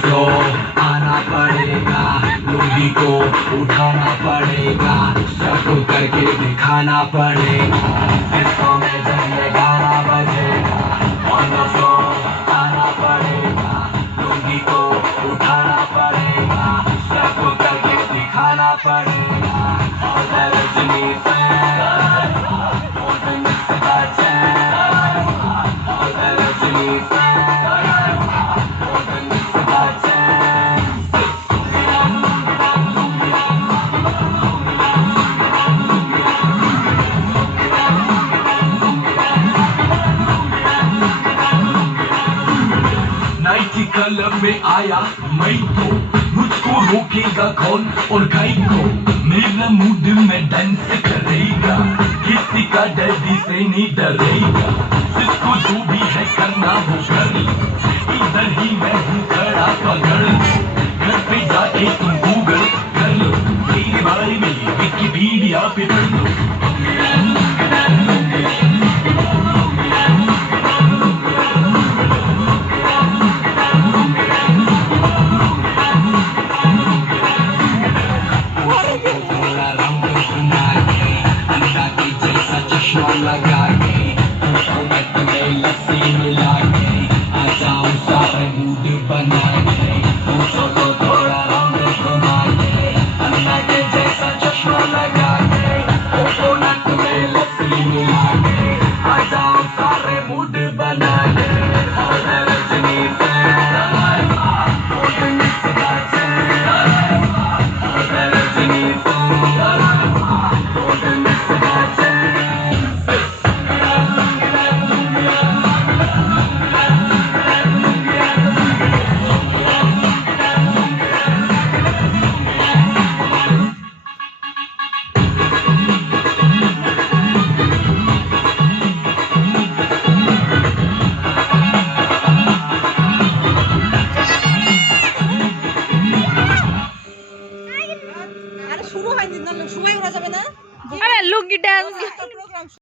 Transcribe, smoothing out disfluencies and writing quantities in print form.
Flow आना पड़ेगा, लुंगी को उठाना पड़ेगा, सबको करके दिखाना पड़ेगा। डिस्को में जब ये गाना बजेगा, ऑन द फ्लोर आना पड़ेगा, लुंगी को उठाना पड़ेगा, सबको करके दिखाना पड़ेगा। और रजनी फैन, और मिस्टर चैन, और रजनी फैन, और मिस्टर चैन। नाइटी क्लब में आया मैं तो, मुझको रोकेगा कौन और काई को, मेरा मूड में डांस करेगा, किसी का डैडी से नहीं डरेगा, जिसको जो भी है करना वो कर लो, इधर ही मैं हूँ खड़ा पकड़ लो, घर पे जाके तुम गूगल कर लो, मेरे बारे में विकिपीडिया पे पढ़ लो। लगा के तुम्हें लस्सी मिला के आ जाऊं सारे मूड बना के, पूछो तो थोड़ा राउंड घुमा के, अन्ना के जैसा चश्मा लगा के, कोकोनट में लस्सी मिला के आ जाऊं सारे मूड बना के। और रजनी फैन, और मिस्टर चैन, और रजनी फैन, और मिस्टर चैन। শুরু হয়নি না, সময় ওরা যাবে না। আরে লুঙ্গি ডান্স